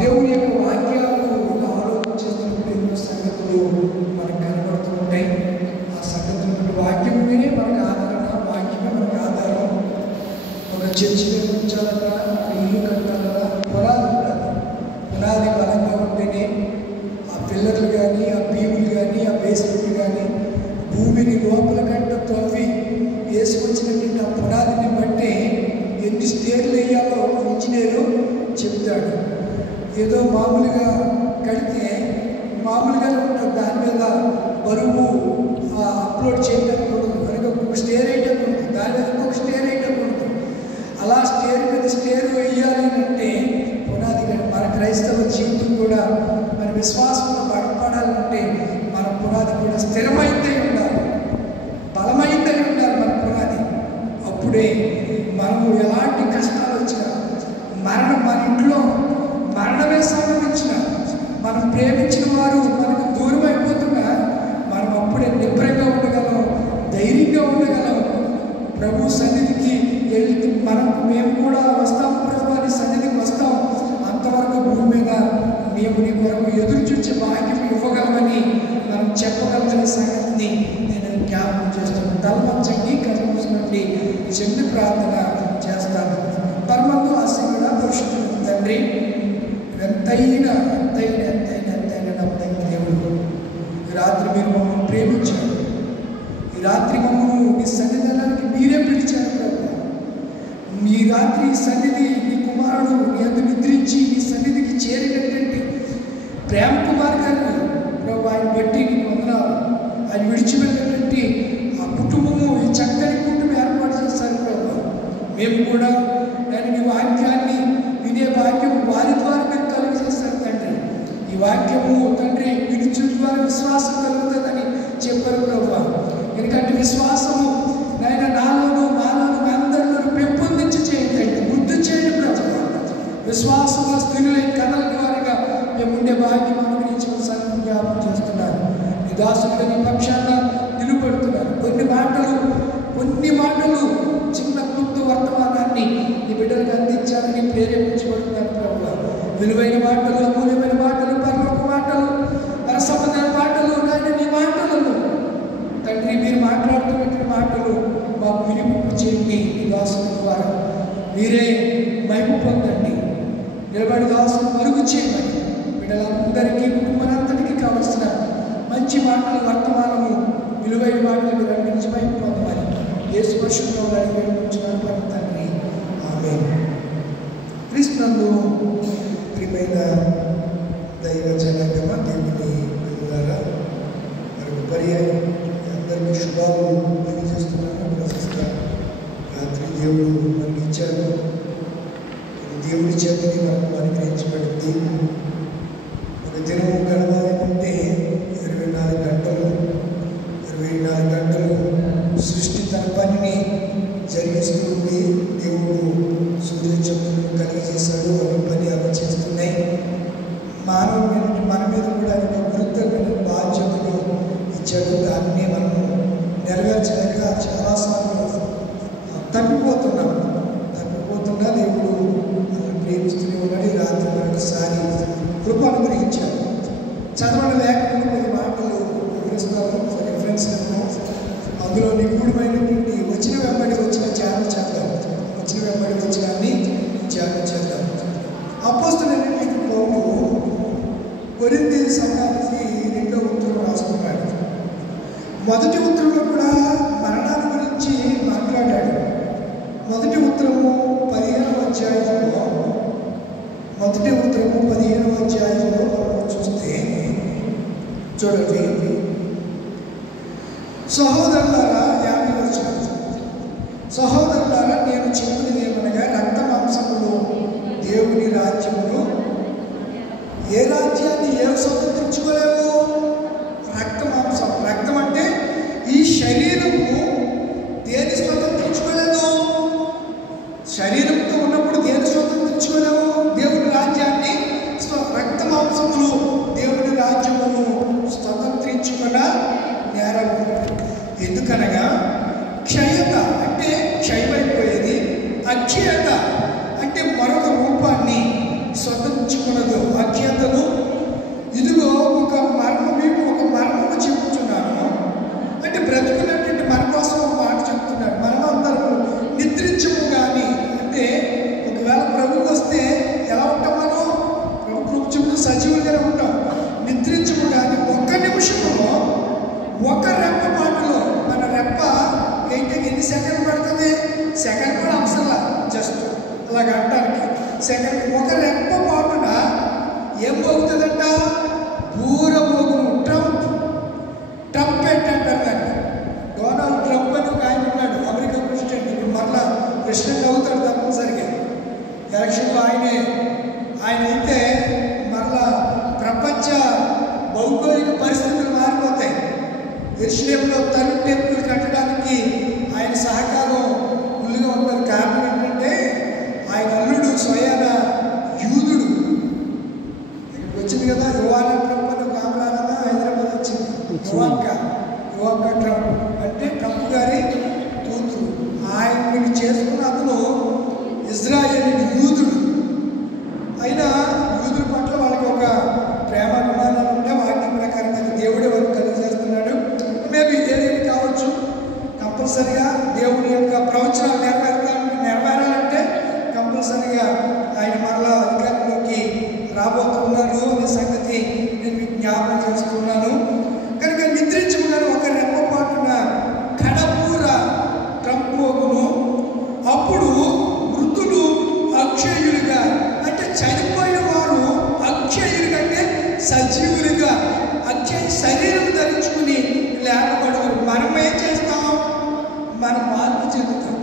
దేవుని యొక్క వాక్యాలు ఆలోచిస్తున్నప్పుడు ఎన్నో సంగతులు మనకు కనబడుతూ ఉంటాయి. ఆ సంగతులు వాక్యమే మనకు ఆదరణ, వాక్యమే మనకు ఆధారం. ఒక చర్చి నిర్మించాలన్నా, ఇల్లు కట్టాలన్నా పునాది ఉండాలి. పునాది బలంగా ఉంటేనే ఆ పిల్లర్లు కానీ, ఆ బీములు కానీ, ఆ బేస్మెంట్ కానీ భూమిని లోపల గంట తవ్వి వేసుకొచ్చినటువంటి ఆ పునాదిని బట్టి ఎన్ని స్టేర్లు వేయాలో ఇంజనీరు చెప్తాడు. ఏదో మామూలుగా కడితే మామూలుగానే ఉంటుంది, దాని మీద బరువు అప్లోడ్ చేయడానికి ఉండదు. కనుక ఒక స్టేర్ వేయటం ఉంటుంది, దాని మీద ఇంకొక స్టేర్ వేయటం ఉంటుంది. అలా స్టేర్ మీద స్టేర్ వేయాలి అంటే పునాది. మన క్రైస్తవ జీవితం కూడా మన విశ్వాసంలో బలపడాలంటే మన పునాది కూడా స్థిరమైందై ఉండాలి, బలమైందై ఉండాలి మన పునాది. అప్పుడే మనము ఎలాంటి కష్టాలు వచ్చినా, మన ఇంట్లో మరణమే సంభవించిన, మనం ప్రేమించిన వారు మనకు దూరం అయిపోతున్నా మనం అప్పుడే నిబ్రంగా ఉండగలం, ధైర్యంగా ఉండగలం. ప్రభు సన్నిధికి వెళ్తూ మేము కూడా వస్తాం, ప్రభు అని సన్నిధికి వస్తాం. అంతవరకు భూమి మీద మేము నీ కొరకు ఎదురు చూసే భాగ్యం ఇవ్వగలమని మనం చెప్పగలిగిన సంగతిని నేను జ్ఞాపకం చేస్తాను. తలవంచండి, కళ్ళు మూసినట్టు చిన్న ప్రార్థన చేస్తాను. పరమందు ఆశీర్వాద పరిశుద్ధుడు తండ్రి, ఎంతైనా నమ్మదగిన దేవుడు, ఈ రాత్రి మీరు మమ్మల్ని ప్రేమించారు. ఈ రాత్రి మమ్మల్ని మీ సన్నిధానానికి మీరే పిలిచారు ప్రభు. మీ రాత్రి సన్నిధి మీ కుమారుడు మీ అందు నిద్రించి మీ సన్నిధికి చేరినటువంటి ప్రేమ కుమార్ గారిని ప్రభు ఆయన బట్టి నీకు వందనాలు. ఆయన విడిచిపెట్టినటువంటి ఆ కుటుంబము, ఈ చక్కని కుటుంబం ఏర్పాటు చేశారు ప్రభు. మేము కూడా నేను నీ వాక్యాన్ని వినే భాగ్యం వారి ద్వారా మీరు కలుగు చేశారు తండ్రి. ఈ వాక్యము తండ్రి విడుచుల ద్వారా విశ్వాసం కలుగుతుందని చెప్పారు ప్రభు. ఎందుకంటే విశ్వాసము నాయన నాలోను అందరిలో పెంపొందించి చేయండి, వృద్ధి చేయండి ప్రభు. విశ్వాసంలో స్థిరులై కథల ద్వారాగా మేము ఉండే భాగ్యం అనుగ్రహించవలసిన జ్ఞాపకం చేస్తున్నారు. నీ దాసులుగా నీ పక్షాన నిలబడుతున్నారు. కొన్ని మాటలు చిన్న క్లుప్త వర్తమానాన్ని నీ బిడ్డలకు అందించాలని ప్రేరేపించబడుతున్నారు ప్రభు. విలువైన మాటలు, అమూల్యమైన మాటలు, పరలోక మాటలు, పరసంబంధమైన మాటలు, నాయన నీ మాటలను తండ్రి మీరు మాట్లాడుతున్నటువంటి మాటలు మాకు వినిపింపు చేయండి. ఈ దాసుల ద్వారా మీరే మహిమ పొందండి. నిలబడి దాసులు మరుగు చేయమని బిడ్డలందరికీ, కుటుంబాలందరికీ కావలసిన మంచి మాటలు, వర్తమానము, విలువైన మాటలు మీరు అందించి మహిమ పొందమని యేసు పరిశుద్ధంలో వేడుకుంటున్నాను పరమ తండ్రి, ఆమేన్. క్రీస్తునందు ప్రియమైన దైవ జనాంగమా, దేవుని ద్వారా మరొక పర్యాయం అందరికీ శుభాలు తెలియజేస్తున్నాను. ప్రశస్త రాత్రి దేవుడు మనకి ఇచ్చారు. దేవుడి చేతిని మనకు అనుగ్రహించబడింది. ఒక దినము గడవాలంటే 24 గంటలు సృష్టి తన పనిని జరిగిస్తుంది. దేవుడు సూర్యచంద్రులను కలిగజేశాడు, ఒక పని అవి చేస్తున్నాయి. మన మీద కూడా ఆయన గురుతరమైన బాధ్యతలు ఇచ్చాడు. దాన్ని మనము నెరవేర్చలేక చాలాసార్లు తప్పిపోతున్నా దేవుడు ప్రేమిస్తూనే ఉన్నాడు. రాత్రి మరొకసారి కృప అనుగ్రహించాడు. చదవడం లేకుండా 10 మాటలు వివరిస్తాను, రిఫరెన్స్లను. అందులో నిగూఢమైనటువంటి వచ్చిన వెంబడి వచ్చిన ధ్యానం చేద్దాం. అపోస్తలుడైనటువంటి పౌలు కొరింథీ సంఘానికి 2వ ఉత్తరం రాసుకున్నాడు. మొదటి ఉత్తరంలో కూడా మరణాల గురించి మాట్లాడాడు. మొదటి ఉత్తరము 15వ అధ్యాయంలో చూస్తే చూడండి, సహోదరులారా, 50వ వచనం, సహోదరులారా నేను చెప్పినది ఏమనగా రక్త మాంసములు దేవుని రాజ్యమును, ఏ రాజ్యాన్ని ఏం స్వతంత్రించుకోలేవు. రక్తం అంటే ఈ శరీరము దేని స్వతంత్రించుకోలేదు. శరీరంతో ఉన్నప్పుడు దేని స్వతంత్రించుకోలేము. దేవుని రాజ్యాన్ని, రక్త మాంసములు దేవుని రాజ్యమును స్వతంత్రించుకున్న నేరం. ఎందుకనగా క్షయత అంటే క్షయమైపోయేది, అక్షయత అంటే మరొక రూపాన్ని స్వతంత్రించుకున్నదు. సెకండ్ ఒక రెప్ప పాటున ఏం మోగుతుందంట? బూర మోగును. ట్రంపెట్ అంటారు. డొనాల్డ్ ట్రంప్ అని ఒక ఆయన ఉన్నాడు, అమెరికా ప్రెసిడెంట్. ఇప్పుడు మరలా ప్రెసిడెంట్ అవుతాడు తప్పనిసరిగా ఎలక్షన్లో. ఆయన అయితే మరలా ప్రపంచ భౌగోళిక పరిస్థితులు మారిపోతాయి. యెరూషలేములో తను టెంపుల్ కట్టడానికి ఆయన సహకారం ఫుల్గా ఉంటుంది. కారణం ఏంటంటే ఆయన అల్లుడు స్వయాన యూదుడు. ఇక్కడికి వచ్చింది కదా యువానా ట్రంప్ అని ఒక ఆమె రాదా, హైదరాబాద్ వచ్చింది. యువాంకా ట్రంప్ అంటే ట్రంప్ గారి కూతురు. ఆయన్ని చేసుకున్న అతను ఇజ్రాయేల్ యూదుడు. అయినా యూదుల పట్ల వాళ్ళకి ఒక ప్రేమ అభిమానాలు ఉంటే వాక్యం ప్రకారంగా దేవుడే వారికి కలిగజేస్తున్నాడు. మేబీ ఏదైనా కావచ్చు. కంపల్సరిగా దేవుని యొక్క ప్రవచనాలు నెరవేరాలంటే కంపల్సరిగా ఆయన మరలా అధికారంలోకి రాబోతున్నారు అనే సంగతి నేను మీకు జ్ఞాపకం చేసుకున్నాను. కనుక నిద్రించగానే ఒక రెప్పపాటున కడపూర ట్రంప్ మోగును. అప్పుడు మృతులు అక్షయులుగా, అంటే చనిపోయిన వారు అక్షయులుగా అంటే సజీవులుగా, అక్షయ శరీరం ధరించుకుని లేపబడతారు. మనం ఏం చేస్తాం? మనం మార్పు చెందుతాం.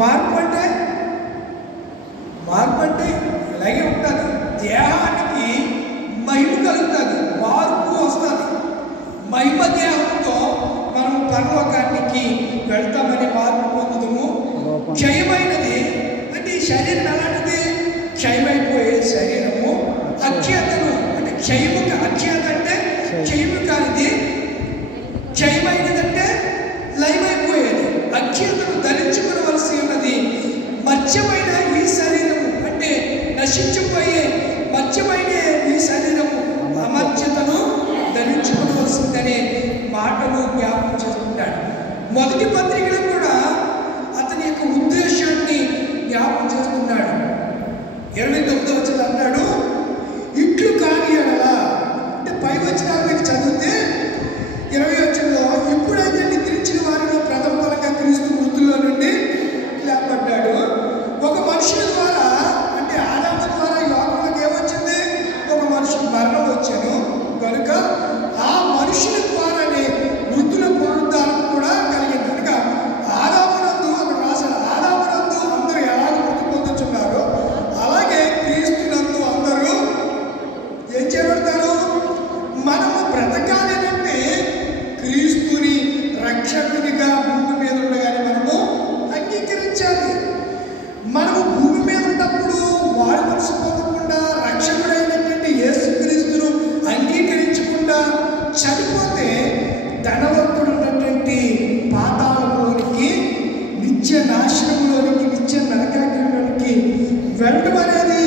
మార్పు అంటే ఇలాగే ఉంటుంది. దేహానికి మహిమ కలుగుతుంది, మార్పు వస్తుంది. మహిమ దేహంతో మనం పరలోకానికి వెళ్తామని మార్పు పొందుతాము. క్షయమైనది అంటే ఈ శరీరం ఎలాంటిది? క్షయమైపోయే శరీరము. అక్షయతను అంటే అక్షయత అంటే క్షయము కానిది. క్షయమైనదంటే లయమైపోయేది. అక్షయతను ధరించుకోవలసి ఉన్నది. మత్స్యమైన ఈ శరీరము అంటే నశించిపోయే మత్స్యమైన ఈ శరీరము అమర్త్యతను ధరించుకోవలసిందనే మాటను జ్ఞాపకం చేస్తుంటాడు. మొదటి పత్రికలో కూడా అతని యొక్క ఉద్దేశాన్ని జ్ఞాపకం చేస్తున్నాడు. 29వ వచనం అంటాడు, ఇట్లు కాని ఎడల అంటే పై వచనాలు మీకు చదివితే 20వ వచనంలో ఇప్పుడైతే నిద్రించిన వారిలో ప్రథమ ఫలంగా క్రీస్తు మృతుల్లో నుండి లేపబడ్డాడు. ఒక మనుషుల ద్వారా అంటే ఆదాము ద్వారా ఈ లోకంలోకి ఏమొచ్చింది? ఒక మనుషులు మరణం వచ్చాను కనుక ఆ మనుషుల ద్వారానే మృతుల పునరుద్ధానం కూడా కలిగింది. కనుక ఆదామునందు అక్కడ రాశాడు, ఆదామునందు అందరూ ఎలాగ మృతి పొందుతున్నారో అలాగే క్రీస్తునందు అందరూ ఏం చేయబడతారు? మనము బ్రతకాలి అంటే క్రీస్తుని రక్షకునిగా భూమి మీద ఉండగానే మనము అంగీకరించాలి. మనము భూమి మీద ఉన్నప్పుడు వారి మనసు పొందకుండా రక్షకుడైనటువంటి యేసుక్రీస్తును అంగీకరించకుండా చనిపోతే ధనవంతుడు ఉన్నటువంటి పాతాళంలోనికి, నిత్య నాశనంలోనికి, నిత్య నరకాగ్నిలోనికి వెళ్ళడం అనేది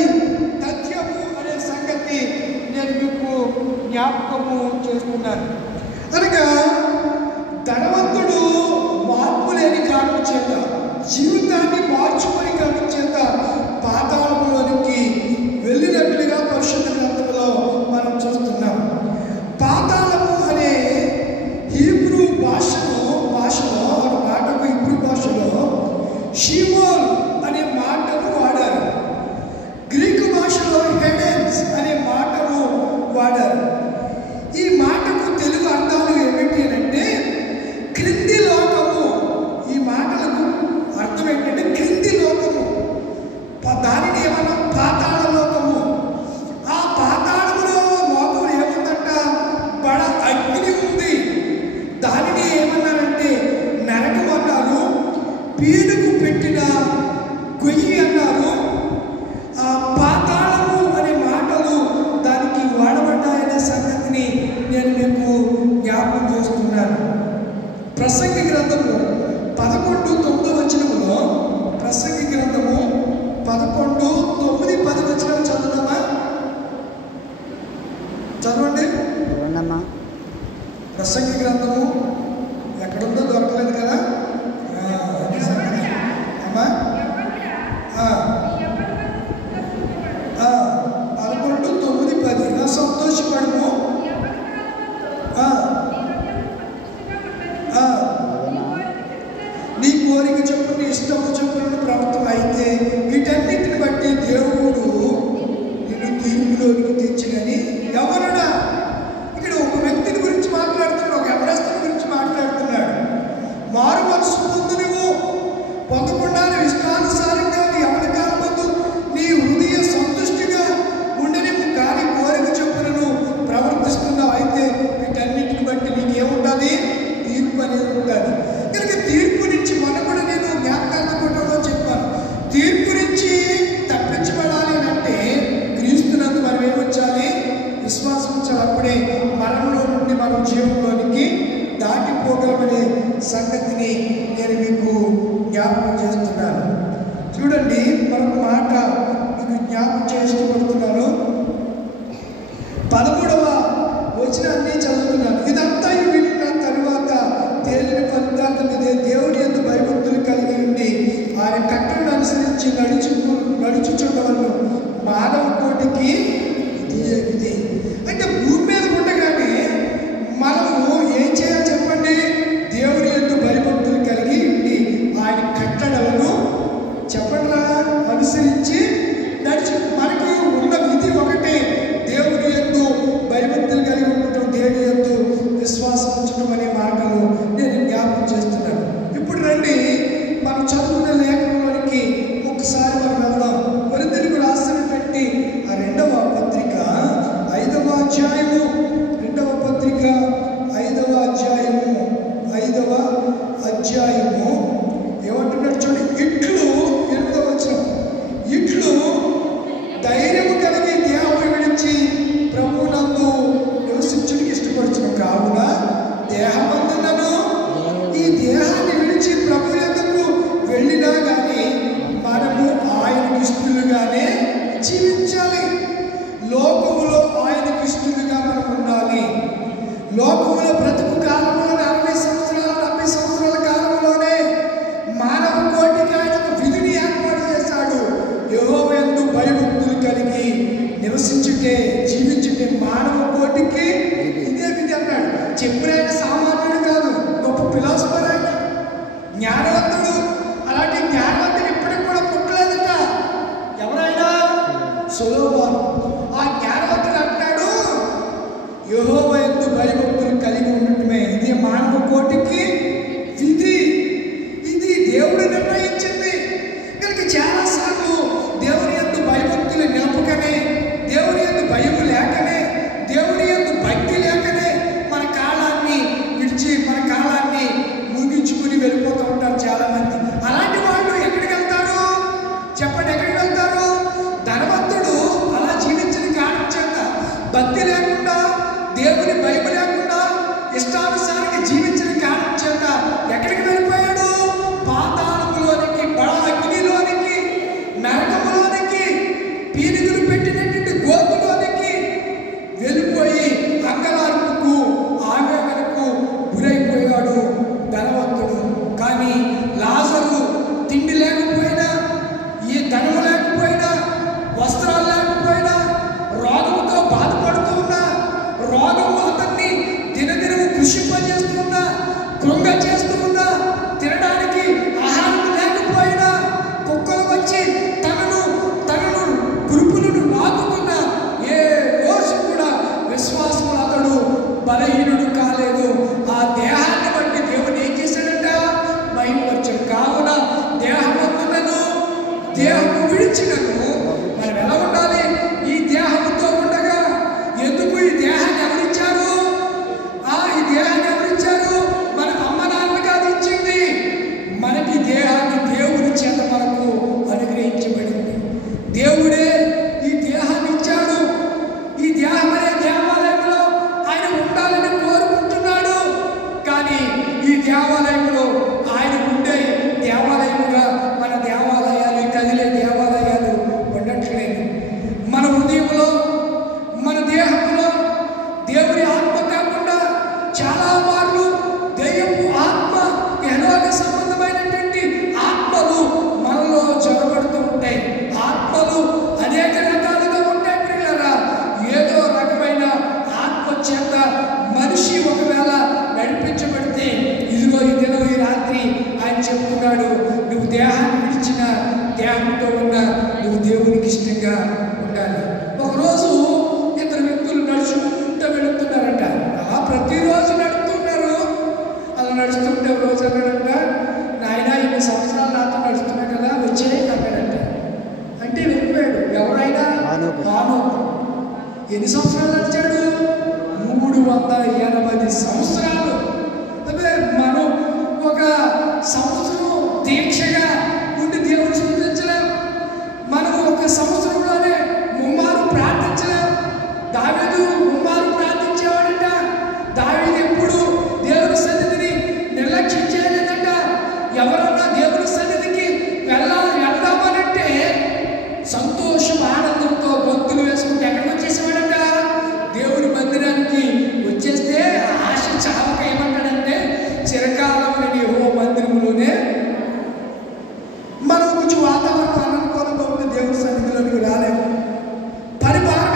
తథ్యము అనే సంగతి నేను మీకు జ్ఞాపకము చేస్తున్నాను. అనగా ధనవంతుడు మార్పు లేని కారణం చేత, జీవితాన్ని మార్చుకుని కారణం చేత పాతాళంలోనికి వెళ్ళినట్లుగా పరిశుద్ధ గ్రంథంలో మనం చూస్తున్నాం. పాతాళము అనే హీబ్రూ భాషలో మాటకు హీబ్రూ భాషలో షీమోల్ అనే మాటను వాడారు. గ్రీకు భాషలో హెడెన్స్ అనే మాటను వాడారు. ఈ మాటకు తెలుగు అర్థాలు ఏమిటి అంటే క్రింది లోకము. ఈ మాటలకు అర్థం ఏంటంటే క్రింది లోకము. దానిని ఏమన్నా పాతాళ లోకము. ఆ పాతాళములో లోకం ఏముందంట? బడ అగ్ని ఉంది. దానిని ఏమన్నారంటే నరకం అన్నారు, పీనుకు పెట్టిన గొయ్యి అన్నారు. ఆ పాతాళము అనే మాటలు దానికి వాడబడ్డాయనే సంగతిని నేను మీకు జ్ఞాపకం చేస్తున్నాను. ప్రసంగి గ్రంథము 11:9 వచనములో, ప్రసంగి గ్రంథము 11:9, 10 వచనం చదువుతామా? చదవండి. ప్రసంగి గ్రంథము ఎక్కడుందో దొరకలేదు కదా అమ్మా. 11:9, 10 సంతోషపడము. నీ కోరిక చొప్పున ఇష్టము చొప్పున ప్రవర్తన అయితే వీటన్నిటిని బట్టి దేవుడు మనకి విధి. అంటే భూమి మీద ఉండగానే మనము ఏం చేయాలి చెప్పండి? దేవుని యందు భయభక్తులు కలిగి ఉండి ఆయన కట్టడలను చెప్పండిరా అనుసరించి నడిచి. మనకి ఉన్న విధి ఒకటే, దేవుని యందు భయభక్తులు కలిగి ఉండటం, దేవుని యందు విశ్వాసం ఉంచడం అనే మాటలు నేను జ్ఞాపకం చేస్తున్నాను. ఇప్పుడు రండి మనం చదువుకునే లేఖనంలోనికి ఒకసారి మనం వెళ్దాం. కొరింథీయులకు రాసినటువంటి ఆ 2వ పత్రిక 5వ అధ్యాయము, 2వ పత్రిక 5వ అధ్యాయము ఏమంటున్నాడు చూడండి. ఇట్లు 8వ వచనం, ఇట్లు ధైర్యము కలిగి దేహము విడిచి ప్రభువునందు నివసించుటకు ఇష్టపడుచును. కావున దేహమందులను ఈ దేహాన్ని విడిచి ప్రభు యొద్దకు వెళ్ళినా కానీ మనము ఆయనకి ఇష్టలుగానే జీవించాలి. లోకములో ఆయనకి ఇష్టలుగా మనం ఉండాలి. లోకములో బ్రతుకు కాలంలో 70 సంవత్సరాల కాలంలోనే మానవ కోటికి ఆయన ఒక విధిని ఏర్పాటు చేశాడు. యెహోవా యందు భయభక్తులు కలిగి నివసించుటే, జీవించుటే మానవ కోటికి ఇదే విధి అన్నాడు. చెప్పిన సామాన్యుడు కాదు, గొప్ప ఫిలాసఫర్ ఆయన, జ్ఞానవంతుడు. అలాంటి జ్ఞానవంతుడు ఇప్పటికి కూడా పుట్టలేదట. ఎవరైనా? సొలొమోను. ఆ జ్ఞానవంతుడు అంటున్నాడు, యెహోవా యందు భయభక్తులు కలిగి ఉండటమే ఇది మానవ కోటికి విధి. ఇది దేవుడు నిర్ణయించింది. కనుక చాలాసార్లు దేవుని యందు భయభక్తులు నిలపకనే, దేవుని యందు భయము లేకనే, దేవుని యందు భక్తి లేకనే మన కాలాన్ని విడిచి మన కాలాన్ని ముగించుకుని వెళ్ళిపోతూ ఉంటారు చాలామంది. అలాంటి వాళ్ళు ఎక్కడికి వెళ్తారు చెప్పండి? ఎక్కడికి వెళ్తారు? ధనవంతుడు అలా జీవించిన కారణం చేత, భక్తి లేకుండా, దేవుని భయం లేకుండా, ఇష్టానుసారంగా జీవించిన కారణం చేత ఎక్కడికి వెళ్ళిపోయాడు? పాతాళములోనికి, అగ్నిలోనికి, నరకములోనికి, పీనుగులు పెట్టినటువంటి గోపులోనికి వెళ్ళిపోయి అంగలార్పుకు, ఆవేదనకు గురైపోయాడు ధనవంతుడు. కానీ లాజరు తిండి లేకపోయినా, ఈ ధనము లేకపోయినా, వస్త్రాలు లేకపోయినా, రోగముతో బాధపడుతూ ఉన్నా, రోగము అతన్ని దినదినము కృషింపజేస్తున్నా, కృంగ చేస్తూ ఉన్నా, తినడానికి ఆహారం లేకపోయినా, కుక్కలు వచ్చి తనను గురుపులను నాకుతున్నా, ఏ రోజు కూడా విశ్వాసములు అతడు బలహీనుడు కాలేదు. ఆ దేహాన్ని బట్టి దేవుడు ఏం చేశాడంట? మహిమపరచాడు. కావున దేహమందులను దేహము విడిచినను మనం ఎలా ఉండాలి? ఈ దేహంతో ఉండగా. ఎందుకు ఈ దేహాన్ని ఎవరిచ్చారు? ఈ దేహాన్ని ఎవరిచ్చారు? మన అమ్మ నాన్న కాదు ఇచ్చింది. మనకి దేహాన్ని దేవుడి చేత మనకు అనుగ్రహించబడింది. దేవుడే ఈ దేహాన్ని ఇచ్చాడు. ఈ దేహం అనే దేవాలయంలో ఆయన ఉండాలని కోరుకుంటున్నాడు. కానీ ఈ దేవాలయంలో ఆయన ఉండే దేవాలయముగా మన దేవాలయాలు, కదిలే దేవాలయాలు ఉండట్లేదు. మన హృదయంలో, మన దేహంలో దేవుని ఆత్మ కాకుండా చాలా మార్లు దెయ్యపు ఆత్మ, యెహోవాక సంబంధమైనటువంటి ఆత్మలు మనలో జొరబడుతూ ఉంటాయి. ఆత్మలు అనేక రకాలుగా ఉంటాయి ప్రియులారా. ఏదో రకమైన ఆత్మ చేత మనిషి ఒకవేళ నడిపించబడితే, ఇదిగో ఈ దినం, ఈ రాత్రి ఆయన చెప్తున్నాడు, నువ్వు దేహాన్ని విడిచిన, దేహంతో ఉన్న నువ్వు దేవునికి ఇష్టంగా ఉండాలి. ఒకరోజు ఇద్దరు వ్యక్తులు నడుచుకుంటూ వెళుతున్నారంట. అలా ప్రతిరోజు నడుస్తున్నారు. అలా నడుస్తుంటే ఒక రోజు అన్నాడంట, నాయన 8 సంవత్సరాలు నాతో నడుస్తున్నా కదా, వచ్చే అన్నాడంట. అంటే వెళ్ళిపోయాడు. ఎవరైనా? హానోకు. ఎన్ని సంవత్సరాలు నడిచాడు? 380 సంవత్సరాలు. అదే మనం ఒక సంవత్సరం దీక్షగా ఉండి దేవుని స్తుతించలేం. మనం ఒక సంవత్సరంలోనే ముమ్మారు ప్రార్థించలేం. దావీదు ముమ్మారు ప్రార్థించేవాడంట. దావీదు ఎప్పుడు దేవుని సన్నిధిని నిర్లక్ష్యం చేయలేదంట. ఎవరన్నా దేవుని సన్నిధికి వెళ్దామనంటే సంతోషం, ఆనందంతో గొంతులు వేసుకుంటే ఎక్కడికి వచ్చేసేవాడంట? దేవుని మందిరానికి వచ్చేస్తే ఆశ చావక ఏమంటాడంటే, చిరకాలం యెహోవా మందిరంలోనే. మనం కొంచెం వాతావరణం అనుకూలంగా ఉంటే దేవుని సన్నిధిలోనికి రాలేము. పరిపాలన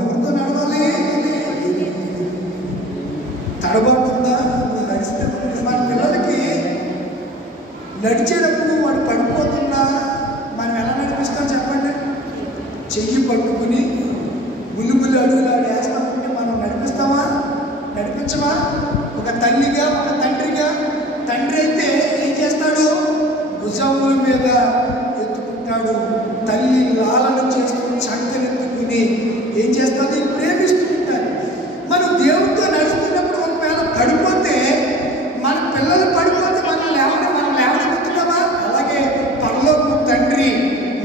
ఎవరితో నడవాలి? తడబడుతుందా? నడిస్తే మన పిల్లలకి నడిచేటప్పుడు వాడు పడిపోతున్నా మనం ఎలా నడిపిస్తాం చెప్పండి? చెయ్యి పట్టుకుని బుల్లి అడుగులాడు వేస్తామంటే మనం నడిపిస్తామా? నడిపించమా? ఒక తల్లిగా ఒక తండ్రిగా, తండ్రి అయితే ఏం చేస్తాడు? భుజముల మీద ఎత్తుకుంటాడు. తల్లి లాలన చేస్తూ చంకనెత్తుకుని ఏం చేస్తుంది? ప్రేమిస్తూ ఉంటాడు. మనం దేవుడితో నడుస్తున్నప్పుడు ఒకవేళ పడిపోతే, మన పిల్లలు పడిపోతే మనం లేవనెత్తుతున్నామా? అలాగే పరలోకపు తండ్రి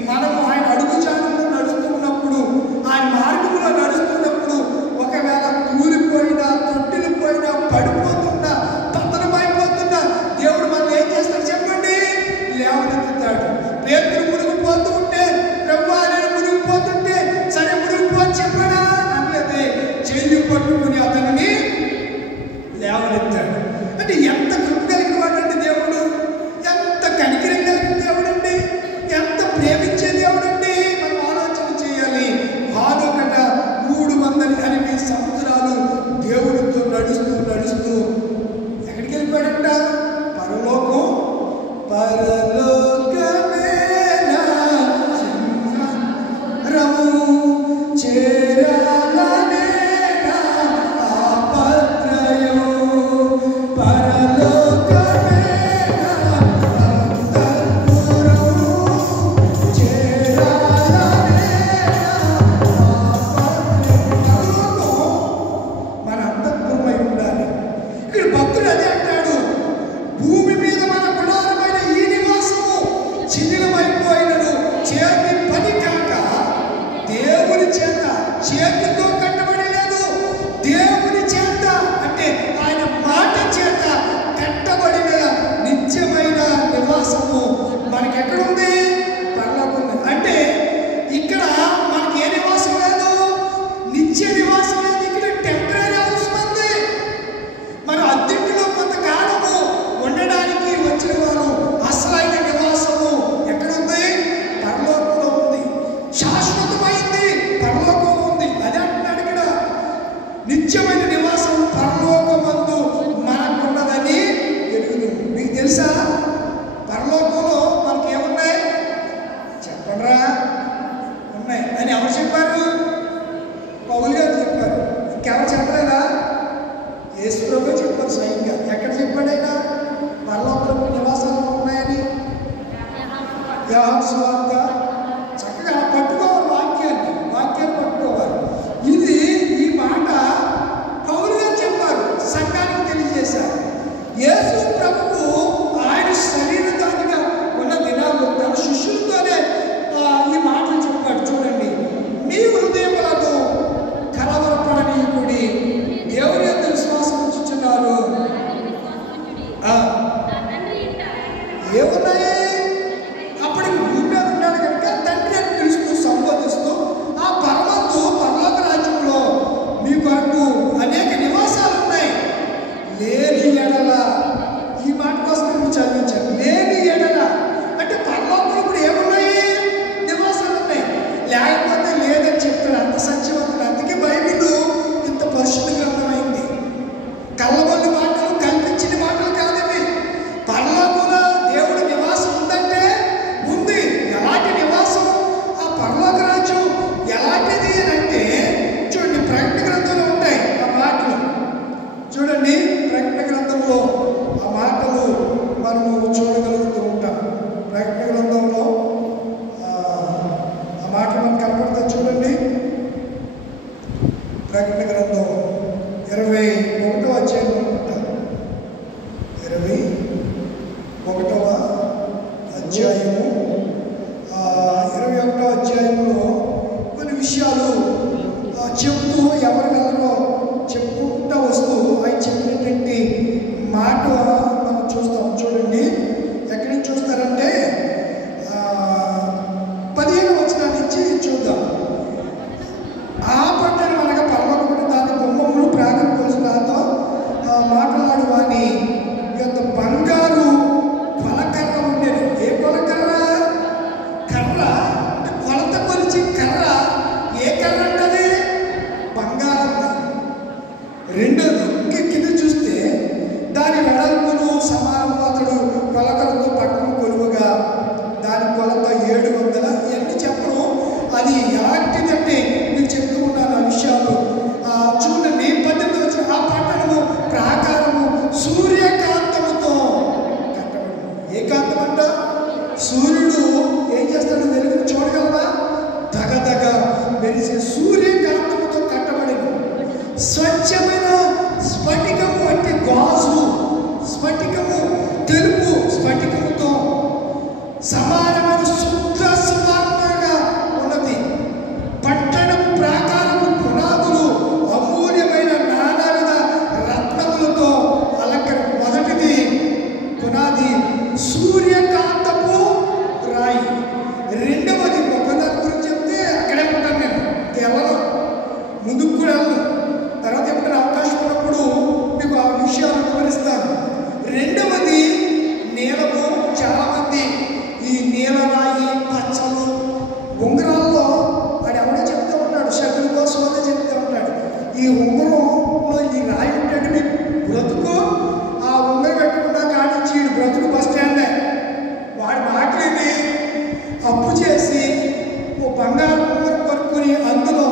మనము ఆయన అడుగుజాడల్లో నడుస్తున్నప్పుడు, ఆయన మార్గంలో నడుస్తున్నప్పుడు ఒకవేళ కూలిపోయినా, తొట్టిల్లిపోయినా, పడిపోతున్నా, పతనమైపోతున్నా దేవుడు మనం ఏం చేస్తాడు చెప్పండి? లేవనెత్తుతాడు. పేతురు మునిగిపోతూ ఉంటే, ప్రభువా నేను మునిగిపోతుంటే, సరే మునిగిపో చెప్పడా అనలేదే, చెయ్యి పట్టుకుని అతనిని లేవనెత్తాడు. అంటే ఎంత కృప కలిగిన వాడండి దేవుడు, ఎంత కనికరం కలిగిన దేవుడండి, ఎంత ప్రేమించే దేవుడండి. మనం ఆలోచన చేయాలి. హానోకట 308 సంవత్సరాలు దేవుడితో నడుస్తూ నడుస్తూ ఎక్కడికి వెళ్ళిపోయాడంట? పరలోకం. పరలోకమే నా సింహాసనము, చేరాలనే నా తాపత్రయం. పరలోకమే నా అంతఃపురం, చేరాలనే నా తాపత్రయం. పరలోకం మన అంతఃపురమై ఉండాలి. ఇక్కడ భక్తుడు అదే అంటాడు, భూమి మీద మన గుడారమైన ఈ నివాసము శిథిలమైపోయినను చేతి పని కాక దేవుని చేత, చేతితో కట్టబడి లేదు, దేవుని చేత అంటే ఆయన మాట చేత కట్టబడిన నిత్యమైన నివాసము మనకి ఎక్కడుంది? పరలోకం ఉంది. అంటే ఇక్కడ మనకి ఏ నివాసం లేదు? నిత్య నివాసం లేదు. ఇక్కడ టెంపరీ హౌస్ ఉంది. మన అద్దెంటిలో కొంతకాలము ఉండడానికి వచ్చిన వారు అసలైన నివాసము ఎక్కడుంది? పరలోకంలో ఉంది. శాశ్వతమైంది పరలోకంలో ఉంది. అదే అంటున్నాడు ఇక్కడ, నిత్యమైన నివాసం పరలోకమందు మనకున్నదని ఎరుగుదు. మీకు తెలుసా పరలోకంలో మనకి ఏమున్నాయి? చెప్పండిరా. ఉన్నాయి అని ఎవరు చెప్పారు? పౌలు గారు చెప్పారు. ఇంకెవరు చెప్పలేదా? యేసు ప్రభువే చెప్పారు స్వయంగా. ఎక్కడ చెప్పాడు ఆయన? పరలోకంలో నివాసాలు ఉన్నాయని. యోహాను సువార్త. చక్కగా పట్టుకోవాలి వాక్యాన్ని పట్టుకోవాలి. ఇది ఈ మాట పౌలు గారు చెప్పారు, సంఘానికి తెలియజేశారు. యేసు ప్రభువు ఆయన శరీరధారిగా ఉన్న దినాల్లో తన శిష్యులతోనే ఈ మాటలు చెప్పాడు. చూడండి, మీ హృదయములను కలవరపడనీయకుడి, దేవుని యందు విశ్వాసం ఉంచుచున్నారు. ఏమున్నాయి? అప్పటికి భూమి మీద ఉన్నాడు కనుక తండ్రి అని పిలుస్తూ సంబోధిస్తూ, ఆ పరమందు పరలోక రాజ్యంలో మీ కొరకు అనేక నివాసాలు ఉన్నాయి. లేని ఎడల, ఈ మాట కోసం నేను చదివించాను. లేని ఎడల అంటే పరలోకంలో ఇప్పుడు ఏమున్నాయి? నివాసాలు ఉన్నాయి. లేకపోతే లేదని చెప్తాడు. అంత సత్యవంతుడు. అందుకే బైబిల్ ఇంత పరిశుద్ధ గ్రంథమైంది. కళ్ళబొల్లి మాటలు, కల్పించిన మాటలు కాదవి. పరలోకంలో దేవుడి నివాసం ఉందంటే ఉంది. ఎలాంటి నివాసం? ఆ పరలోక రాజ్యం ఎలాంటిది అని అంటే చూడండి, ప్రకటన గ్రంథంలో ఉంటాయి ఆ మాటలు. చూడండి, ప్రకటన గ్రంథంలో ఆ మాటలు మనము చూడగలుగుతూ ఉంటాం. ప్రకటన గ్రంథంలో ఆ మాటలు మనకు కనపడతాయి. చూడండి, ప్రకటన గ్రంథం 21వ అధ్యాయం అనుకుంటా. 21వ అధ్యాయము 21వ అధ్యాయంలో కొన్ని విషయాలు చెబుతూ ఎవరు వెళ్ళరో చెప్పుకుంటూ వస్తూ ఆయన చెప్పినటువంటి మాట మనం చూస్తాం. చూడండి, ఎక్కడి నుంచి చూస్తారంటే 15వ వచనం నుంచి చూద్దాం. ఆ పట్టణం అనగా పరలోకమున దాని గుమ్మములు ప్రాకారం కొలిసి నాతో మాట్లాడు వాని యొక్క బంగారు కొలకర్ర ఉండేది. ఏ కొలకర్ర? కర్ర. కొలత కొలిచి కర్ర. ఏ కర్ర అంటది? స్వచ్ఛమైన స్ఫటికము అంటే గాజు, స్ఫటికము తెలుపు స్ఫటికముతో సమానమైన శుద్ధ సువర్ణంగా ఉన్నది. పట్టణము ప్రాకారము పునాదులు అమూల్యమైన నానావిధ రత్నములతో అలంకరణ. మొదటిది పునాది సూర్యకాంతపు రాయి. రెండవది ఒకదాని గురించి చెప్తే అక్కడే ఉంటాను నేను, కేవలం ముందుకు కూడా వెళ్ళను. తర్వాత ఎప్పుడైనా అవకాశం ఉన్నప్పుడు మీకు ఆ విషయాలు వివరిస్తాను. రెండవది నీలము. చాలామంది ఈ నీలరాయి పచ్చలు ఉంగరాల్లో వాడు ఎవడో చెప్తూ ఉంటాడు, శకుని కోసం అదే చెప్తూ ఉంటాడు. ఈ ఉంగరంలో ఈ రాయి ఉంటే మీకు బ్రతుకు, ఆ ఉంగరం పెట్టుకున్నా కానించి ఈ బ్రతుకు బస్ స్టాండే. వాడి మాటలేని అప్పు చేసి ఓ బంగారు ఉంగరం కొనుక్కుని అందులో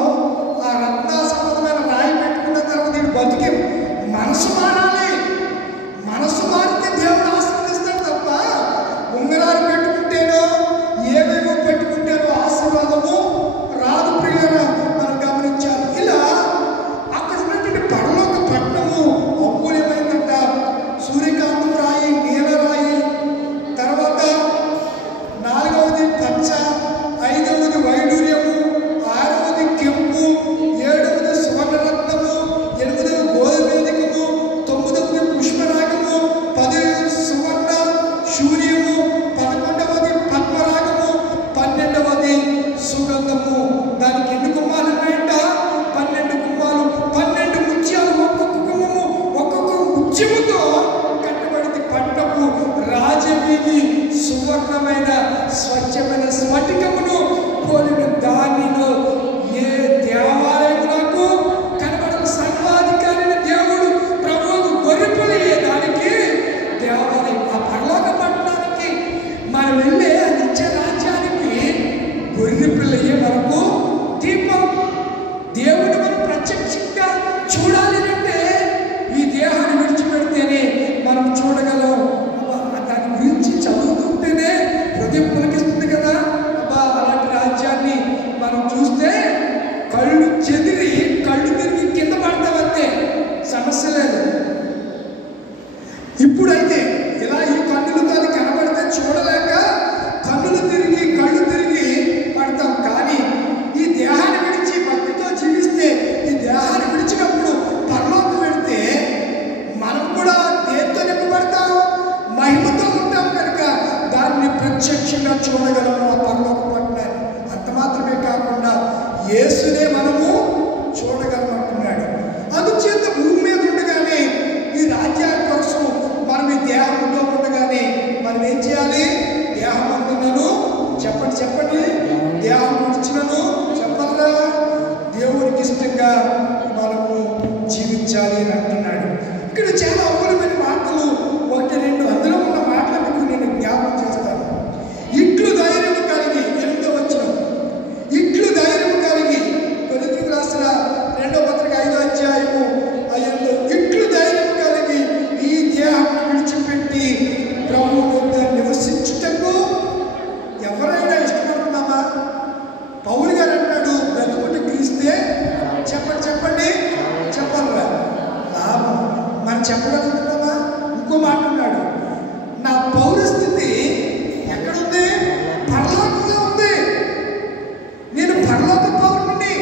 ఆ రత్న సంబంధమైన రాయి పెట్టుకున్న తర్వాత వీడు బతికి మనసు మారాలి. మనసు మారితే దేవుడు ఆశీర్వదిస్తాడు తప్ప ఉంగరాలు పెట్టుకుంటేనో ఏవేవో పెట్టుకుంటేనో ఆశీర్వాదము రాదు. ప్రియులారా, మనం గమనించాలి. ఇలా అక్కడ ఉన్నటువంటి పరలోక పట్టణము అమూల్యమైందంట. సూర్యకాంతం రాయి, నీలరాయి, తర్వాత నాలుగవది పచ్చ, ఐదవది వైడూర్యము, ఆరవది కెంపు, ఏడవది సువర్ణరత్నము, ఎనిమిదవది గోధుమేదికము, తొమ్మిదవది పుష్పరాగము, 10 సువర్ణ శూర్యము, 11వది పద్మరాగము, 12వది సుగంధము. దానికి ఎన్ని గుమ్మాలు ఉన్నాయంట? 12 గుమ్మాలు, 12 ముత్యాలు, ఒక్కొక్క గుమ్మము ఒక్కొక్క ముత్యముతో కట్టబడింది. పట్టపు రాజవీధి సువర్ణమైన స్వచ్ఛమైన స్ఫటికమును పోలిన దానిలో ఏ దేవాలయములకు కనబడని సర్వాధికారైన దేవుడు ప్రభువుకు గొర్రెపిల్లయే దానికి దేవాలయం. ఆ పరలోక పట్టణానికి మనం వెళ్ళే నిత్య రాజ్యానికి గొర్రెపిల్లయే మనకు దీపం. దేవుడు మనం ప్రత్యక్షంగా చూడాలి అంటే ఈ దేహాన్ని విడిచిపెడితేనే మనం చూడగలం. దాని గురించి చదువుతుంటేనే హృదయం పులకిస్తుంది కదా. అబ్బా, అలాంటి రాజ్యాన్ని మనం చూస్తే కళ్ళు చెదిరి కళ్ళు తిరిగి కింద పడతామంతే, సమస్య లేదు. ఇప్పుడైతే ఇలా ఈ కన్నులతో అది కనబడితే చూడలేక కన్నులు తిరిగి కళ్ళు తిరిగి పడతాం. కానీ ఈ దేహాన్ని విడిచి భక్తితో జీవిస్తే, ఈ దేహాన్ని విడిచినప్పుడు పరలోకం వెళితే మనం కూడా దేంతో నింపబడతాం? మహిమతో ఉంటాం కనుక దాన్ని ప్రత్యక్షంగా చూడగలము ఆ పరలోక పట్టణాన్ని. అంత మాత్రమే కాకుండా యేసునే మనము చూడగలమంటున్నాడు. అందుచేత భూమి మీద ఉండగానే ఈ రాజ్యాల కోసం మనం ఈ దేహంలో ఉండగానే మనం ఏం చేయాలి? దేహం అందునను చెప్పండి, చెప్పండి, దేహం విడిచినను చెప్పరా, దేవునికి ఇష్టంగా మనము జీవించాలి అని అంటున్నాడు. ఇక్కడ చాలా అమూల్యమైన మాటలు, 1, 2 అందులో ఉన్న మాటలకు నేను జ్ఞాపకం చేస్తాను. ఇట్లు ధైర్యం కలిగి, 8వ వచనం, ఇట్లు ధైర్యం కలిగి, కొరింథీయులకు రాసిన 2వ పత్రిక 5వ అధ్యాయము 5, ఇట్లు ధైర్యం కలిగి ఈ దేహాన్ని విడిచిపెట్టి ప్రభువు వద్ద నివసించుటకు ఎవరైనా ఇష్టపడుతున్నామా? పౌలు గారు అంటాడు, బ్రతుకుట క్రీస్తే. చెప్పండి, చెప్పండి, చెప్పరా లాభం. మనం చెప్పగలుగుతున్నామా? ఇంకో మాట ఉన్నాడు, నా పౌరస్థితి ఎక్కడుంది? పరలోకంలో ఉంది. నేను పరలోక పౌరుని.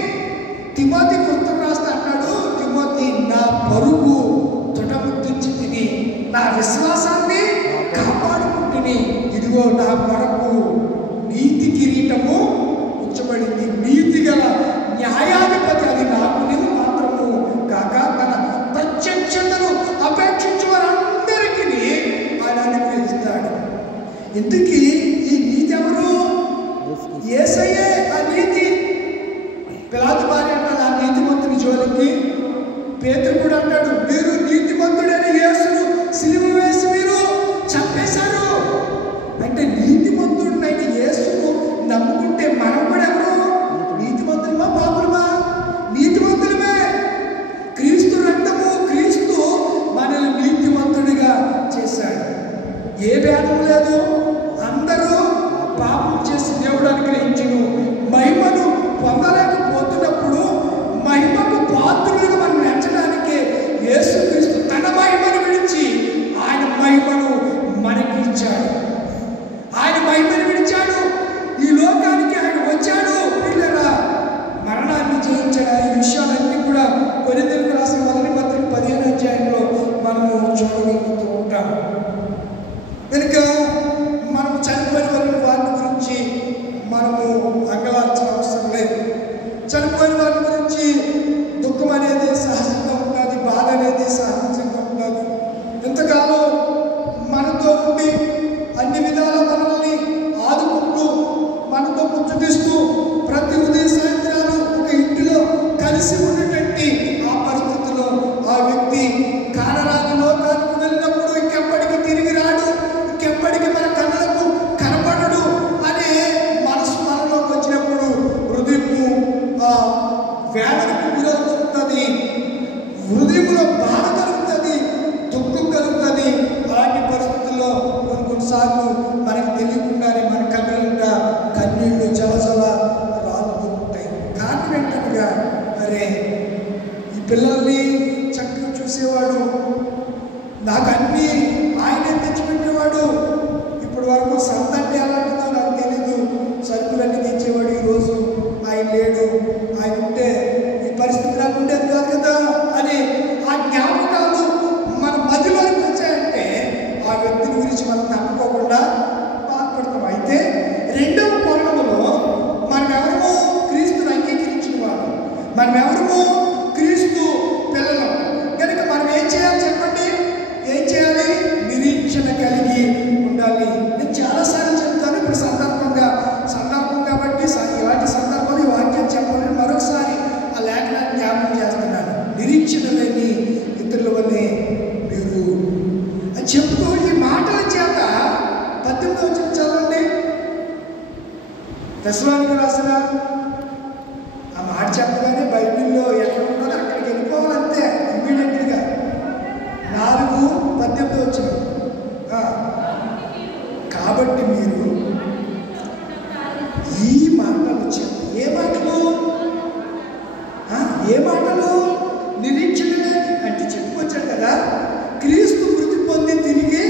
తిమోతి ఉత్తరం రాస్తా అన్నాడు, తిమోతి, నా పరుగు తుటముట్టించి తిని నా విశ్వాసాన్ని కాపాడుకుంటుని, ఇదిగో నా కొరకు నీతి కిరీటము ఉంచబడింది. నీతి గల న్యాయాధిపతి అది నాకు నీవు మాత్రము కాక తన ప్రత్యక్షతను అపేక్షించే వారందరికీ ఆయన అనుగ్రహిస్తాడు. ఇందుకీ ఈ నీతి ఎవరు? యేసయ్యే ఆ నీతి. పిలాతు భార్య అంటాడు ఆ నీతిమంతుని జోలికి. పేతురు కూడా అంటాడు, మీరు నీతిమంతుడైన యేసును సిలువ వేసి మీరు చంపేశారు. అంటే నీతిమంతుడైన యేసును నమ్ముకుంటే మనం కూడా ఎవరు? నీతిమంతులమా పాపులమా? నీతిమంతులమే. క్రీస్తు రక్తము, క్రీస్తు మనల్ని నీతిమంతుడిగా చేశాడు. ఏ భేదం లేదు. కలిసి ఉన్నటువంటి ఆ పరిస్థితుల్లో ఆ వ్యక్తి కానరాని లోకానికి వెళ్ళినప్పుడు ఇంకెప్పటికీ తిరిగి రాడు, ఇంకెప్పటికీ మన కళ్ళకు కనపడడు అనే మనసు మనలోకి వచ్చినప్పుడు హృదయము వేదనకు గురవుతుంది, హృదయంలో బాధ కలుగుతుంది, దుఃఖం కలుగుతుంది. అలాంటి పరిస్థితుల్లో కొన్నిసార్లు మనకు తెలియకుండానే మన కళ్ళంట కన్నీళ్లు జలజల రాలుతూ ఉంటాయి. కాన్ఫిడెంట్గా అరే ఈ పిల్లల్ని చక్కగా చూసేవాడు, నాకు అన్నీ ఆయనే తెచ్చిపెట్టేవాడు, ఇప్పటి వరకు సంతంటే ఎలాంటిదో నాకు తెలీదు, సరుకులన్నీ తెచ్చేవాడు, ఈరోజు ఆయన లేడు, ఆయన ఉంటే ఈ పరిస్థితి నాకు ఉండేది కాదు కదా అని ఆ జ్ఞాపకాలు మన మధ్యలోకి వచ్చాయంటే ఆ వ్యక్తిని గురించి మనం తప్పుకోకుండా బాధపడతాం. అయితే రెండవ కోణంలో మనం ఎవరమో క్రీస్తుని అంగీకరించిన వాడు, మనం ఎవరమో క్రీస్తు పిల్లలం కనుక మనం ఏం చేయాలి చెప్పండి? ఏం చేయాలి? నిరీక్షణ కలిగి ఉండాలి. నేను చాలాసార్లు చెప్తాను, ఇప్పుడు సందర్భం కాబట్టి ఇలాంటి సందర్భాలు ఈ వాక్యం చెప్పాలని మరొకసారి ఆ లేఖనాన్ని జ్ఞాపకం చేస్తున్నాను. నిరీక్షణ లేని ఇతరుల వల్లే మీరు అని చెప్తూ ఈ మాటల చేత 18వ వచనం చదవండి. తెస్సలోనికీయులకు రాసిన ఆ మాట చెప్పగానే బైబిల్లో ఎక్కడ ఉన్నదో అక్కడికి వెళ్ళిపోవాలంతే ఇమ్మీడియట్గా. 4:18 వచనం. కాబట్టి మీరు ఈ మాటలు చెప్పు. ఏ మాటలు? ఏ మాటలు? నిరీక్షణ అంటే చెప్పుకొచ్చాడు కదా, క్రీస్తు మృతి పొంది తిరిగి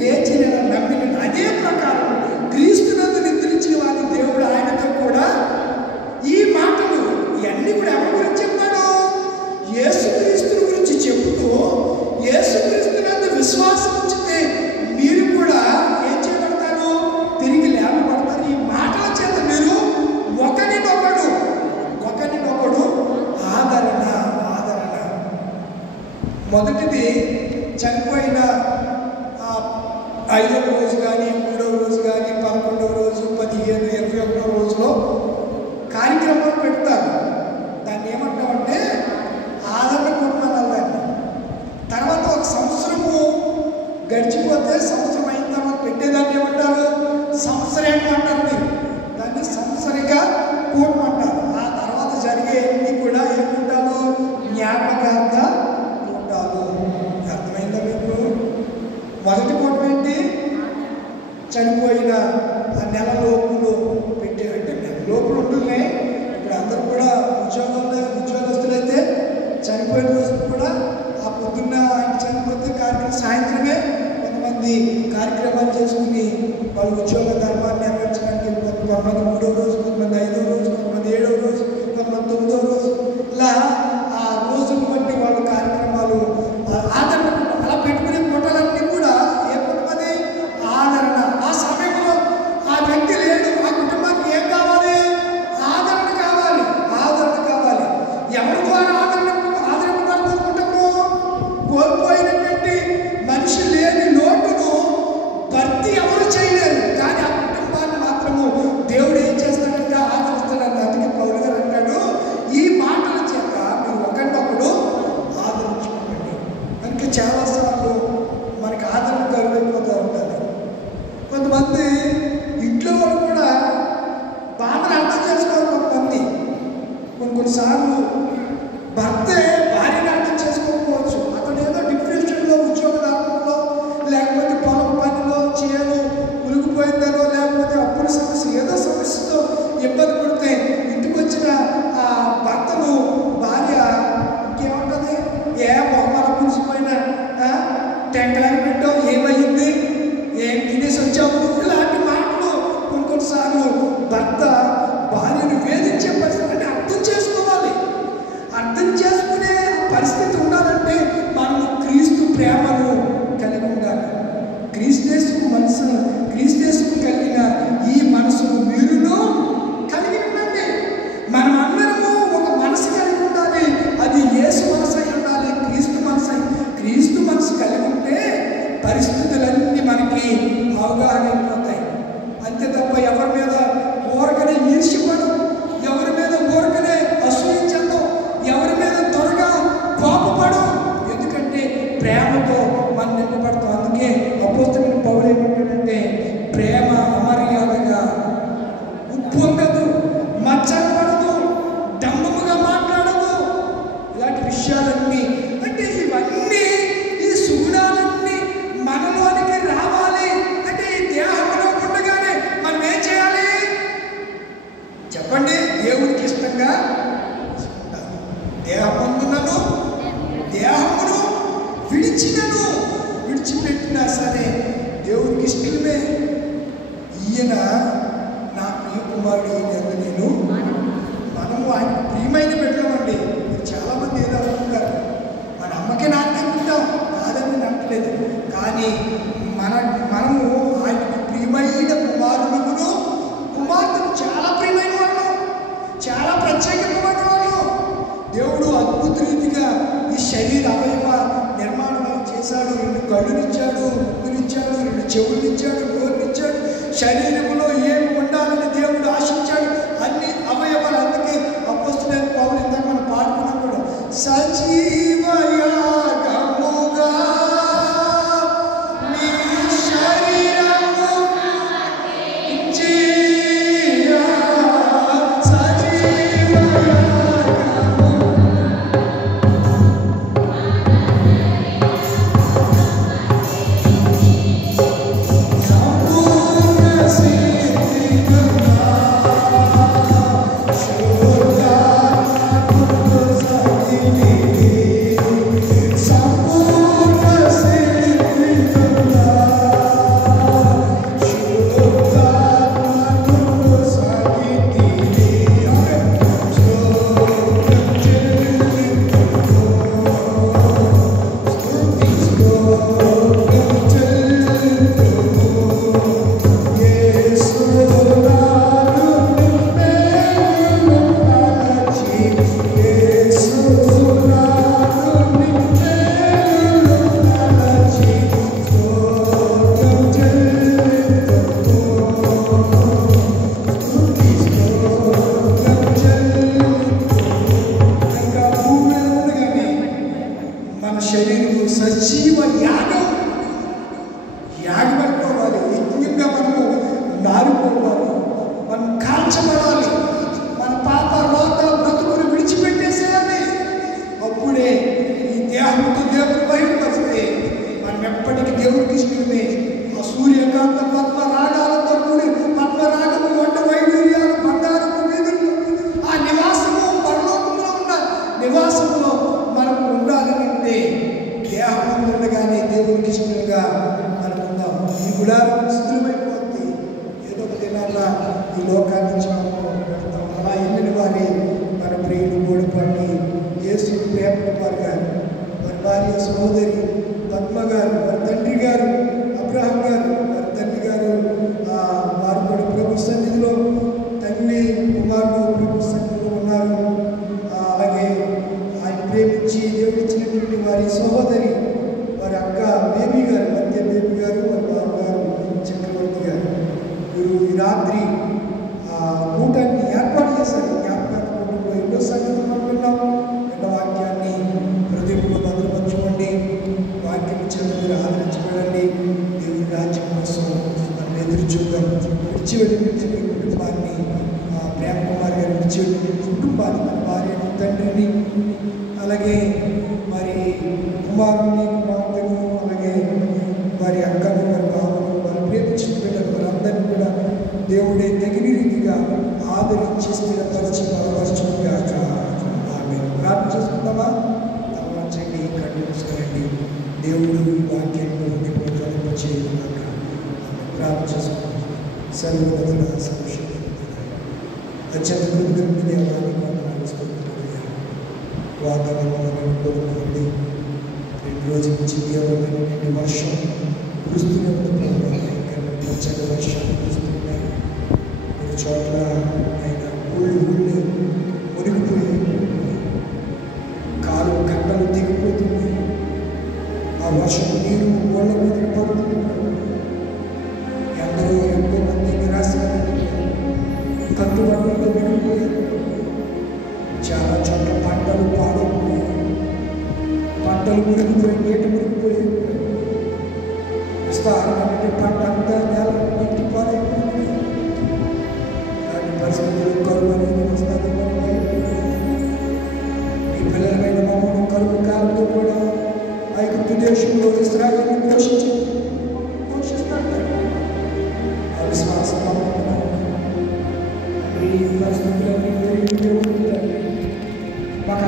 లేచిన నమ్మిన అదే ప్రకారం క్రీస్తునందు నిద్రించిన వారి దేవుడు ఆయనతో కూడా ఈ మాటలు ఇవన్నీ కూడా ఎవరి గురించి చెప్పాడు? యేసుక్రీస్తుని గురించి చెబుతూ యేసుక్రీస్తునందు విశ్వాసం ఉంచితే మీరు కూడా ఏం చేయబడతారు? తిరిగి లేపబడతారు. ఈ మాటల చేత మీరు ఒకరినొకడు ఆదరణ. మొదటిది చనిపోయిన 5వ రోజు కానీ 3వ రోజు కానీ 11వ రోజు 15, 21వ రోజులో కార్యక్రమాలు పెడతారు. దాన్ని ఏమంటామంటే ఆదరణ కుటుంబాలు. దాన్ని తర్వాత ఒక సంవత్సరము గడిచిపోతే సంవత్సరం అయిన తర్వాత పెట్టేదాన్ని ఏమంటారు? సంవత్సరం అంటారు. మీరు దాన్ని సంవత్సరిక కూటం అంటారు. ఆ తర్వాత జరిగేవన్నీ కూడా ఏముంటారు? జ్ఞాపకార్థ కూటాలు. అర్థమైందా మీకు? మొదటి కూటం ఏంటి? చనిపోయిన ఆ నెల లోపులు పెట్టే, అంటే నెల లోపులు ఉంటున్నాయి. ఇప్పుడు అందరూ కూడా ఉద్యోగస్తులైతే చనిపోయిన రోజు కూడా ఆ పొద్దున్న ఆయన చనిపోతే కార్యక్రమం సాయంత్రమే కొంతమంది కార్యక్రమాలు చేసుకుని వాళ్ళ ఉద్యోగ ధర్మాన్ని నెరవేర్చడానికి కొంతమంది 3వ రోజు, కొంతమంది 5వ రోజు, కొంతమంది 7వ రోజు, కొంతమంది 9వ రోజు, ఇలా ఆ రోజును బట్టి వాళ్ళ కార్యక్రమాలు ఆదరణ అలా పెట్టుకునే కూటాలన్నీ కూడా ఏ కుటుంబది? ఆదరణ. ఆ సమయంలో ఆ వ్యక్తి లేడు, ఆ కుటుంబానికి ఏం కావాలి? ఆదరణ కావాలి. ఎవరి ద్వారా ఆదరింపబడుతుంది కుటుంబం? కోల్పోయినటువంటి మనిషి లేని లోటును భర్తీ ఎవరు చేయలేరు, కానీ ఆ కుటుంబాన్ని మాత్రము దేవుడు ఏం చేస్తాడంటే ఆదరిస్తాడని. అందుకే పౌలు గారు అంటాడు, ఈ మాటల చేత మీరు ఒకరినొకడు ఆదరించుకోండి. కనుక చాలాసార్లు మనకి ఆదరణ కరువైపోతూ ఉంటుంది. కొంతమంది ఇంట్లో వాళ్ళు కూడా బాధను అర్థం చేసుకోవాలి. కొంతమంది కొన్నిసార్లు భర్తే భార్యను అర్థం చేసుకోకపోవచ్చు. అతను ఏదో డిప్రెషన్లో, ఉద్యోగదారులో, లేకపోతే పొలం పనిలో చేను మునిగిపోయిందనో, లేకపోతే అప్పుల సమస్య, ఏదో సమస్యతో ఇబ్బంది పడితే ఇంటికి వచ్చిన ఆ భర్తను భార్య ఇంకేముంటుంది? ఏ మొహమాల పులిసిపోయిన టెంకలాగా పెట్టావు, ఏమయ్యింది, ఏం తినేసి వచ్చావు, ఇలాంటి మాటలు కొన్నిసార్లు భర్త భార్యను వేధించే పరిస్థితి. అంటే అర్థం చేసుకోవాలి. అర్థం చేసుకునే పరిస్థితి ఉండాలంటే మనము క్రీస్తు ప్రేమను కలిగి ఉండాలి. క్రీస్తు కలిగిన ఈ మనసును మీరును కలిగి ఉండండి. మనం అందరము ఒక మనసు కలిగి ఉండాలి. అది యేసు మనసు అయి ఉండాలి, క్రీస్తు మనసు కలిగి ఉంటే పరిస్థితులన్నీ మనకి అవగాహన అయిపోతాయి. అంతే తప్ప ఎవరి మీద ఊరకనే ఈర్ష్యపడం, ఎవరి మీద ఊరకనే అసూయించడం, దేహమందునను దేహమును విడిచిపెట్టినా సరే దేవుడికి ఇష్టమే. ఈయన నా ప్రియ కుమారుడు, ఈయన నేను. మనము ఆయన ప్రియమైన బిడ్డలమండి. చాలామంది ఏదో అనుకుంటారు, మన అమ్మకి నాకే ఉంటాం కాదని నేను అంటలేదు, కానీ మనము ఆయనకు ప్రియమైన కుమారులను కుమార్తెను చాలా ప్రియమైన వాళ్ళు, చాలా ప్రత్యేకమైన వాళ్ళు. దేవుడు అద్భుత రీతిగా ఈ శరీర అవయవ నిర్మాణం చేశాడు. 2 కళ్ళునిచ్చాడు, ముక్కునిచ్చాడు, 2 చెవులనిచ్చాడు, నోరునిచ్చాడు. శరీరంలో ఏమి ఉండాలని దేవుడు ఆశించాడు, అన్ని అవయవాలు. అందుకే అపోస్తలుడైన పౌలు ఇందాక మనం పాడుకున్నాం కూడా, సజీవయాగముగా నీ శరీరము ఇచ్చియా, సజీవయాగము సంపూర్ణ సిద్ధిగా మన శరీరం సజీవ యాగమైపోవాలి. యజ్ఞంగా మనము మారిపోవాలి, మనం కాల్చబడాలి, మన పాప రోత బ్రతుకుని విడిచిపెట్టేసేయాలి. అప్పుడే ఈ దేహంతో దేవుడు బయటపడితే మనం ఎప్పటికీ దేవుడికి ఇష్టమే. ఆ సూర్యకాంత పద్మ రాగాలతో కూడి పద్మరాగము వంట వైడూర్యాలు బంగారపు వీధులు, ఆ నివాసము పరలోకంలో ఉన్న నివాసంలో మనం ఉండాలని అంటే దేహం ఉండగానే దేవుడికి ఇష్టంగా మనం ఉందాం. ఈ గుడారం స్థిరమైపోతుంది. ఏదో ఒక దినాల ఈ లోకాన్ని నుంచి మనం వెళ్తాం. అలా వెళ్ళిన వారి మన ప్రియులు గోడిపండి యేసు ప్రేమ కుమార్ గారు, వారి భార్య సహోదరి పద్మ గారు, వారి తండ్రి గారు అబ్రహాం గారు, వారి తండ్రి గారు వారు కూడా ప్రభు సన్నిధిలో, తండ్రి కుమారుడు ప్రభు సన్నిధిలో ఉన్నారు. అలాగే ఆయన ప్రేమించి దేవుడిచ్చినటువంటి వారి సహోదరి, వారి అక్క బేబీ గారు, మధ్య బేబీ గారు, వారి బాబు గారు చక్రవర్తి గారు, వీరు ఈ రాత్రి కూటాన్ని ఏర్పాటు చేశారు. జ్ఞాపకాన్ని కూటంలో ఎన్నో సంగతులు మనం విన్నాం. ఎన్న వాక్యాన్ని హృదయంలో భద్రపరచుకోండి, వాక్యం చేత మీరు ఆదరించబడండి. దేవుని రాజ్యం కోసం మనం ఎదురు చూద్దాం. విడిచి వెళ్ళిన కుటుంబాన్ని, ప్రేమ కుమార్ గారు విడిచి వెళ్ళిన కుటుంబాన్ని, మన భార్యను, తండ్రిని, అలాగే మరి కుమారుని, కుమార్తెను, అలాగే వారి అక్కను, వారి బాబును, వారి ప్రేమించిన బిడ్డలు, వారందరినీ కూడా దేవుడే తగిన రీతిగా ఆదరించి స్థిరపరిచి బలపరచుగాక. ఆమేన్. ప్రార్థన చేసుకుందామా? తమవంచండి, కళ్ళు మూసుకోండి. దేవుడు ఈ వాక్యాన్ని చేయగాక. ప్రార్థన చేసుకుంటాం. సర్వోన్నతుడ, సర్వశక్తిమంతుడా, అత్యంత కృతజ్ఞుడైన దేవానికి వందనాలు స్తుతులు. వాతావరణం కోరుకోండి. 2 రోజుల నుంచి తీవ్రమైనటువంటి వర్షం కురుస్తూనే ఉంది. పచ్చని వర్షాలు కురుస్తున్నాయి. కొన్ని చోట్ల ఆయన ఊళ్ళు మునిగిపోయి కాలు కట్టలు దిగిపోతుంది. ఆ వర్షం నీరు ఓళ్ళ మీదకి పడుతుంది. ఎంతో మంది నిరాశగా కట్టుబడులతో విడిపోయారు. చాలా చోట్ల పంటలు పాడైపోయాయి. పంటలు మునిగిపోయి, నీటి మునిగిపోయాయి. విస్తారమైన పంట అంతా నేల నీటి పాడైపోయింది. అలాంటి పరిస్థితులు కరువు అనేది వస్తుంది. మీ పిల్లలమైన మమ్మల్ని కరువు కాలంలో కూడా ఐగుప్తు దేశంలో ఇశ్రాయేలును పోషిస్తాడు. ఆ విశ్వాసం ఈ పరిస్థితులన్నీ మాకు